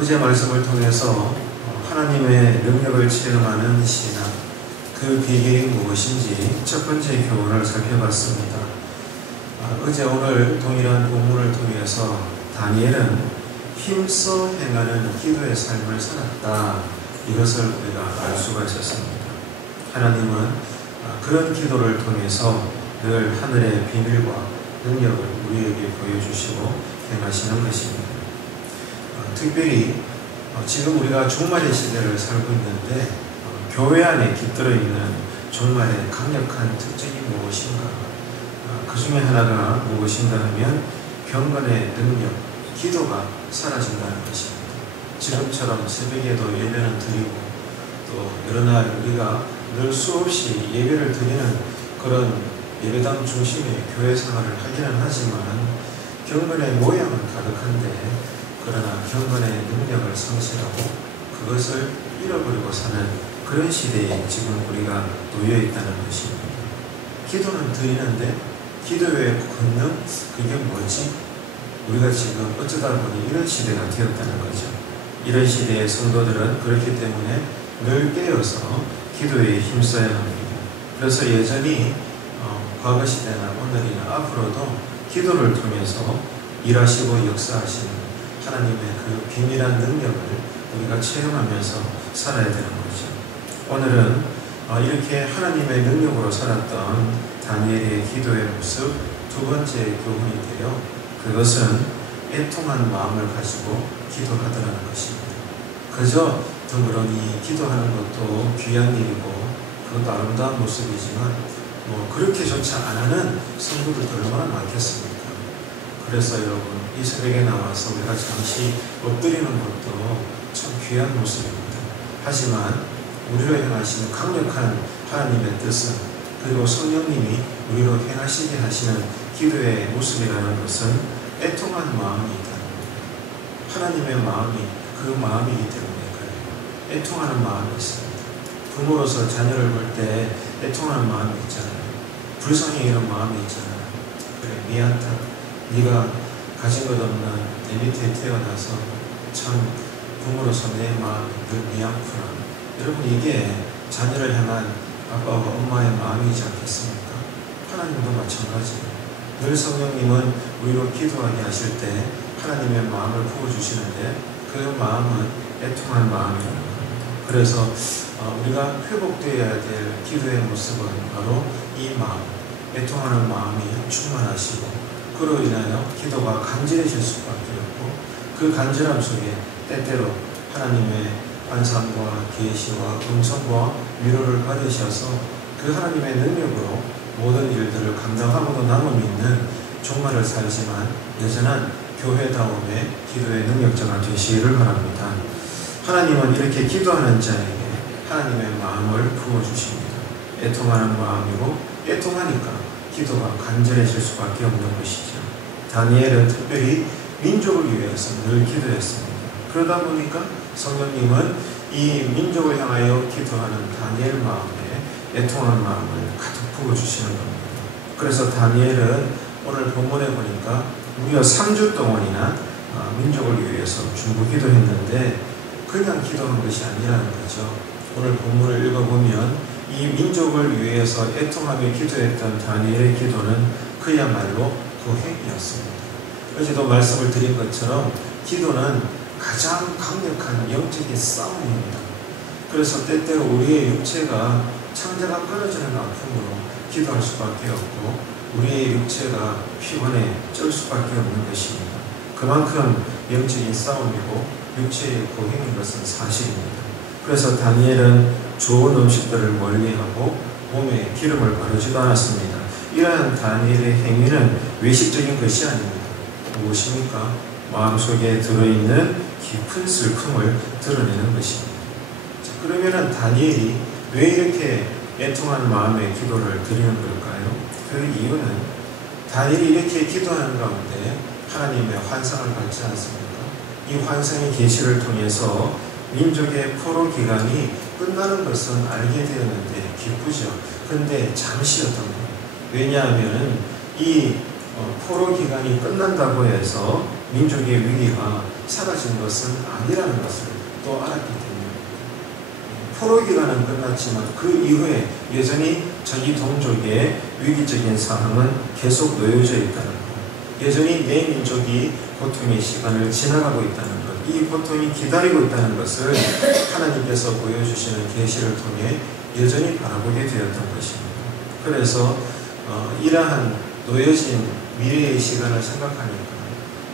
어제 말씀을 통해서 하나님의 능력을 체험하는 신앙, 그 비결이 무엇인지 첫 번째 교훈을 살펴봤습니다. 어제 오늘 동일한 본문을 통해서 다니엘은 힘써 행하는 기도의 삶을 살았다, 이것을 우리가 알 수가 있었습니다. 하나님은 그런 기도를 통해서 늘 하늘의 비밀과 능력을 우리에게 보여주시고 행하시는 것입니다. 특별히 지금 우리가 종말의 시대를 살고 있는데 교회 안에 깃들어 있는 종말의 강력한 특징이 무엇인가? 그 중에 하나가 무엇인가 하면 경건의 능력, 기도가 사라진다는 것입니다. 지금처럼 새벽에도 예배는 드리고 또 여러 날 우리가 늘 수없이 예배를 드리는 그런 예배당 중심의 교회 생활을 하기는 하지만 경건의 모양은 가득한데 그러나 경건의 능력을 상실하고 그것을 잃어버리고 사는 그런 시대에 지금 우리가 놓여 있다는 것입니다. 기도는 드리는데 기도 외의 권능, 그게 뭐지? 우리가 지금 어쩌다 보니 이런 시대가 되었다는 거죠. 이런 시대의 성도들은 그렇기 때문에 늘 깨어서 기도에 힘써야 합니다. 그래서 여전히 과거 시대나 오늘이나 앞으로도 기도를 통해서 일하시고 역사하시는 하나님의 그 비밀한 능력을 우리가 체험하면서 살아야 되는 거죠. 오늘은 이렇게 하나님의 능력으로 살았던 다니엘의 기도의 모습 두 번째 교훈인데요. 그것은 애통한 마음을 가지고 기도하더라는 것입니다. 그저 덩그러니 기도하는 것도 귀한 일이고 그것도 아름다운 모습이지만 그렇게조차 안 하는 성도들도 얼마나 많겠습니까? 그래서 여러분, 이 새벽에 나와서 우리가 잠시 엎드리는 것도 참 귀한 모습입니다. 하지만 우리로 행하시는 강력한 하나님의 뜻은, 그리고 성령님이 우리로 행하시게 하시는 기도의 모습이라는 것은 애통한 마음이 있다는 겁니다. 하나님의 마음이 그 마음이기 때문에 그래요. 애통하는 마음이 있습니다. 부모로서 자녀를 볼 때 애통하는 마음이 있잖아요. 불쌍히 이런 마음이 있잖아요. 그래, 미안하다. 네가 가진 것 없는 내 밑에 태어나서 참 부모로서 내 마음이 늘 미안구나. 여러분, 이게 자녀를 향한 아빠와 엄마의 마음이지 않겠습니까? 하나님도 마찬가지예요. 늘 성령님은 우리로 기도하게 하실 때 하나님의 마음을 부어주시는데 그 마음은 애통한 마음이라는 겁니다. 그래서 우리가 회복되어야 될 기도의 모습은 바로 이 마음, 애통하는 마음이 충만하시고 그로 인하여 기도가 간절해질 수밖에 없고 그 간절함 속에 때때로 하나님의 환상과 계시와 음성과 위로를 받으셔서 그 하나님의 능력으로 모든 일들을 감당하고도 남음 있는 종말을 살지만 여전한 교회다움의 기도의 능력자가 되시기를 바랍니다. 하나님은 이렇게 기도하는 자에게 하나님의 마음을 부어주십니다. 애통하는 마음이고 애통하니까 기도가 간절해질 수밖에 없는 것이죠. 다니엘은 특별히 민족을 위해서 늘 기도했습니다. 그러다 보니까 성령님은 이 민족을 향하여 기도하는 다니엘 마음에 애통한 마음을 가득 부어주시는 겁니다. 그래서 다니엘은 오늘 본문에 보니까 무려 3주 동안이나 민족을 위해서 중보 기도했는데 그냥 기도한 것이 아니라는 거죠. 오늘 본문을 읽어보면 이 민족을 위해서 애통하며 기도했던 다니엘의 기도는 그야말로 고행이었습니다. 어제도 말씀을 드린 것처럼 기도는 가장 강력한 영적인 싸움입니다. 그래서 때때로 우리의 육체가 창자가 끊어지는 아픔으로 기도할 수밖에 없고 우리의 육체가 피곤해 쩔 수밖에 없는 것입니다. 그만큼 영적인 싸움이고 육체의 고행인 것은 사실입니다. 그래서 다니엘은 좋은 음식들을 멀리하고 몸에 기름을 바르지도 않았습니다. 이러한 다니엘의 행위는 외식적인 것이 아닙니다. 무엇입니까? 마음속에 들어있는 깊은 슬픔을 드러내는 것입니다. 자, 그러면은 다니엘이 왜 이렇게 애통한 마음의 기도를 드리는 걸까요? 그 이유는 다니엘이 이렇게 기도하는 가운데 하나님의 환상을 받지 않습니까? 이 환상의 계시를 통해서 민족의 포로 기간이 끝나는 것은 알게 되었는데 기쁘죠. 그런데 잠시였던 거예요. 왜냐하면 이 포로 기간이 끝난다고 해서 민족의 위기가 사라진 것은 아니라는 것을 또 알았기 때문에 포로 기간은 끝났지만 그 이후에 여전히 자기 동족의 위기적인 상황은 계속 놓여져 있다는 것, 여전히 내 민족이 고통의 시간을 지나가고 있다는 것, 이 고통이 기다리고 있다는 것을 하나님께서 보여주시는 계시를 통해 여전히 바라보게 되었던 것입니다. 그래서 이러한 놓여진 미래의 시간을 생각하니까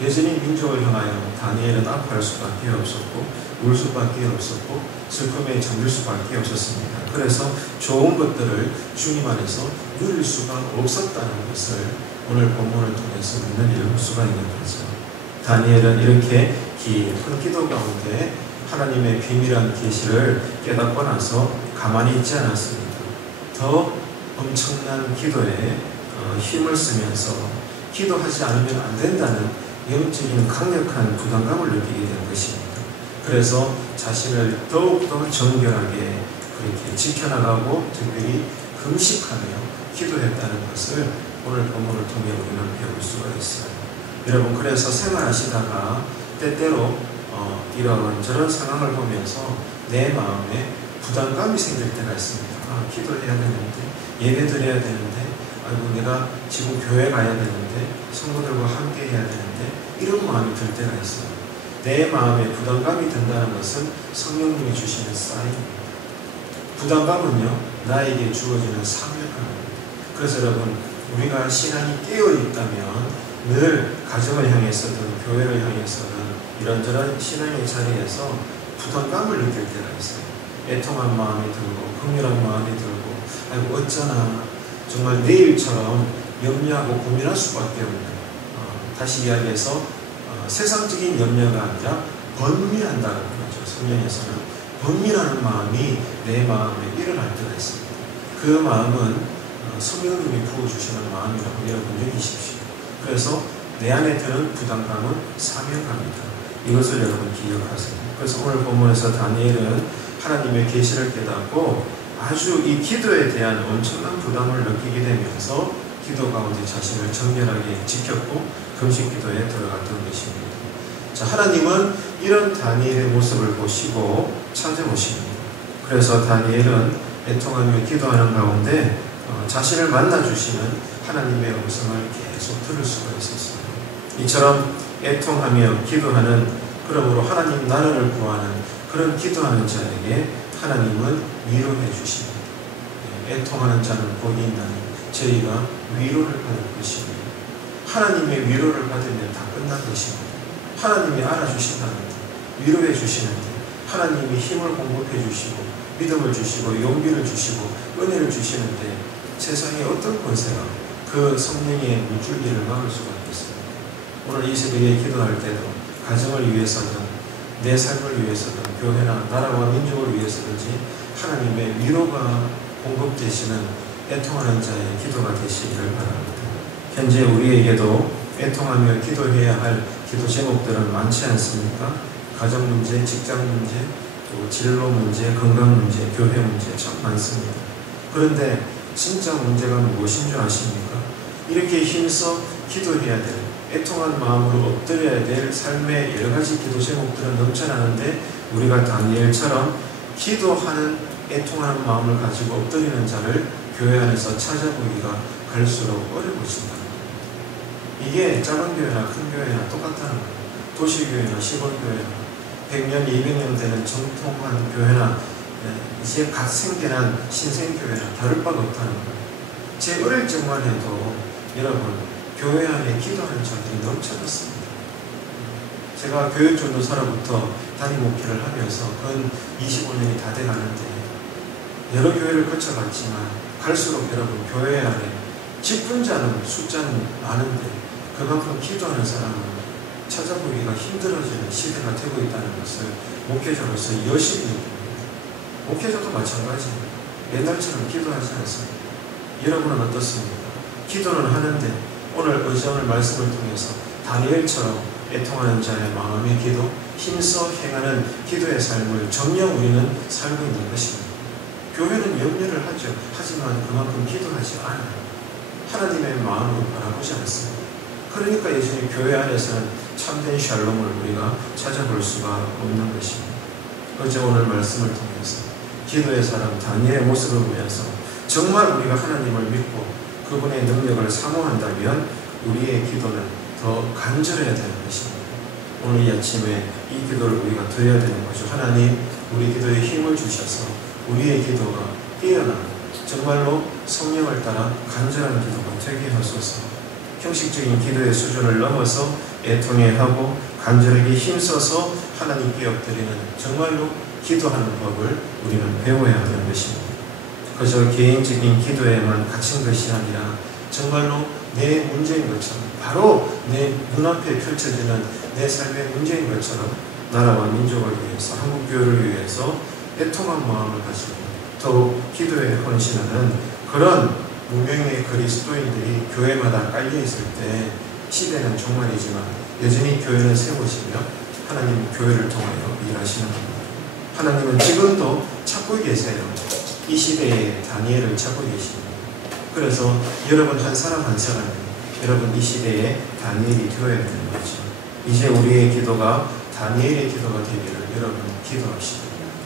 여전히 민족을 향하여 다니엘은 아파할 수밖에 없었고 울 수밖에 없었고 슬픔에 잠들 수밖에 없었습니다. 그래서 좋은 것들을 주님 안에서 누릴 수가 없었다는 것을 오늘 본문을 통해서 우리는 읽을 수가 있는 거죠. 다니엘은 이렇게 깊은 기도 가운데 하나님의 비밀한 계시를 깨닫고 나서 가만히 있지 않았습니다. 더 엄청난 기도에 힘을 쓰면서 기도하지 않으면 안 된다는 영적인 강력한 부담감을 느끼게 된 것입니다. 그래서 자신을 더욱더 정결하게 그렇게 지켜나가고 특별히 금식하며 기도했다는 것을 오늘 본문을 통해 우리는 배울 수가 있어요. 여러분, 그래서 생활하시다가 때때로 이런 저런 상황을 보면서 내 마음에 부담감이 생길 때가 있습니다. 기도해야 되는데, 예배 드려야 되는데, 아이고 내가 지금 교회 가야 되는데, 성도들과 함께 해야 되는데, 이런 마음이 들 때가 있어요. 내 마음에 부담감이 든다는 것은 성령님이 주시는 사인입니다. 부담감은요, 나에게 주어지는 사명감입니다. 그래서 여러분, 우리가 신앙이 깨어있다면 늘 가정을 향해서든 교회를 향해서든 이런저런 신앙의 자리에서 부담감을 느낄 때가 있어요. 애통한 마음이 들고 긍휼한 마음이 들고 아이고 어쩌나 정말 내일처럼 염려하고 고민할 수밖에 없는 다시 이야기해서 세상적인 염려가 아니라 번민한다고 그러죠. 성경에서는 번민하는 마음이 내 마음에 일어날 때가 있습니다. 그 마음은 성령님이 부어주시는 마음이라고 여러분 여기십시오. 그래서 내 안에 드는 부담감은 사명감이다. 이것을 여러분 기억하세요. 그래서 오늘 본문에서 다니엘은 하나님의 계시를 깨닫고 아주 이 기도에 대한 엄청난 부담을 느끼게 되면서 기도 가운데 자신을 정결하게 지켰고 금식 기도에 들어갔던 것입니다. 자, 하나님은 이런 다니엘의 모습을 보시고 찾아오십니다. 그래서 다니엘은 애통하며 기도하는 가운데 자신을 만나주시는 하나님의 음성을 계속 들을 수가 있었어요. 이처럼 애통하며 기도하는, 그러므로 하나님 나라를 구하는 그런 기도하는 자에게 하나님은 위로해 주십니다. 애통하는 자는 복이 있나니 저희가 위로를 받을 것입니다. 하나님의 위로를 받으면 다 끝난 것입니다. 하나님이 알아주신답니다. 위로해 주시는데 하나님이 힘을 공급해 주시고 믿음을 주시고 용기를 주시고 은혜를 주시는데 세상에 어떤 권세가 그 성령의 물줄기를 막을 수가 있겠습니까? 오늘 이 새벽에 기도할 때도 가정을 위해서든 내 삶을 위해서든 교회나 나라와 민족을 위해서든지 하나님의 위로가 공급되시는 애통하는 자의 기도가 되시기를 바랍니다. 현재 우리에게도 애통하며 기도해야 할 기도 제목들은 많지 않습니까? 가정 문제, 직장 문제, 또 진로 문제, 건강 문제, 교회 문제 참 많습니다. 그런데 진짜 문제가 무엇인 줄 아십니까? 이렇게 힘써 기도해야 될, 애통한 마음으로 엎드려야 될 삶의 여러 가지 기도 제목들은 넘쳐나는데 우리가 다니엘처럼 기도하는 애통하는 마음을 가지고 엎드리는 자를 교회 안에서 찾아보기가 갈수록 어려워진다. 이게 작은 교회나 큰 교회나 똑같다는 거예요. 도시교회나 시골교회나 100년, 200년 되는 정통한 교회나 이제 갓 생겨난 신생교회나 다를 바가 없다는 거예요. 제 어릴 적만 해도 여러분 교회 안에 기도하는 자들이 넘쳐났습니다. 제가 교육전도사로부터 담임 목회를 하면서 근 25년이 다 돼가는데 여러 교회를 거쳐갔지만 갈수록 여러분 교회 안에 직분자는 숫자는 많은데 그만큼 기도하는 사람은 찾아보기가 힘들어지는 시대가 되고 있다는 것을 목회자로서 여실히 느낍니다. 목회자도 마찬가지입니다. 옛날처럼 기도하지 않습니다. 여러분은 어떻습니까? 기도는 하는데 오늘 말씀을 통해서 다니엘처럼 애통하는 자의 마음의 기도, 힘써 행하는 기도의 삶을 정녕 우리는 살고 있는 것입니다. 교회는 염려를 하죠. 하지만 그만큼 기도하지 않아요. 하나님의 마음을 바라보지 않습니다. 그러니까 예수님 교회 안에서는 참된 샬롬을 우리가 찾아볼 수가 없는 것입니다. 어제 오늘 말씀을 통해서 기도의 사람 다니엘의 모습을 보면서 정말 우리가 하나님을 믿고 그분의 능력을 사모한다면 우리의 기도는 더 간절해야 되는 것입니다. 오늘 이 아침에 이 기도를 우리가 드려야 되는 거죠. 하나님, 우리 기도에 힘을 주셔서 우리의 기도가 뛰어난 정말로 성령을 따라 간절한 기도가 되게 하소서. 형식적인 기도의 수준을 넘어서 애통해하고 간절하게 힘써서 하나님께 엎드리는 정말로 기도하는 법을 우리는 배워야 하는 것입니다. 그저 개인적인 기도에만 갇힌 것이 아니라 정말로 내 문제인 것처럼 바로 내 눈앞에 펼쳐지는 내 삶의 문제인 것처럼 나라와 민족을 위해서 한국교회를 위해서 애통한 마음을 가지고 더욱 기도에 헌신하는 그런 무명의 그리스도인들이 교회마다 깔려있을 때 시대는 종말이지만 여전히 교회는 세워지며 하나님 교회를 통하여 일하시는 겁니다. 하나님은 지금도 찾고 계세요. 이 시대에 다니엘을 찾고 계십니다. 그래서 여러분 한 사람 한 사람이 여러분 이 시대에 다니엘이 되어야 되는 거죠. 이제 우리의 기도가 다니엘의 기도가 되기를 여러분 기도합시다.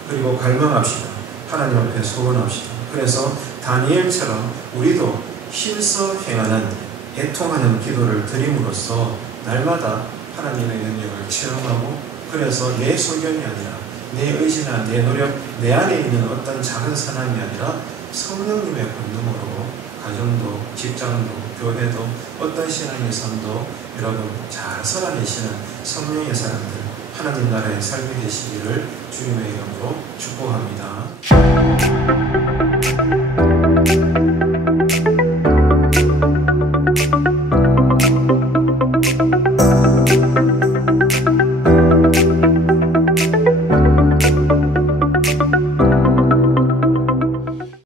그리고 갈망합시다. 하나님 앞에 소원합시다. 그래서 다니엘처럼 우리도 힘써 행하는 애통하는 기도를 드림으로써 날마다 하나님의 능력을 체험하고 그래서 내 소견이 아니라 내 의지나 내 노력, 내 안에 있는 어떤 작은 사람이 아니라 성령님의 권능으로 가정도, 직장도, 교회도, 어떤 신앙의 삶도 여러분 잘 살아내시는 성령의 사람들, 하나님 나라의 삶이 되시기를 주님의 이름으로 축복합니다.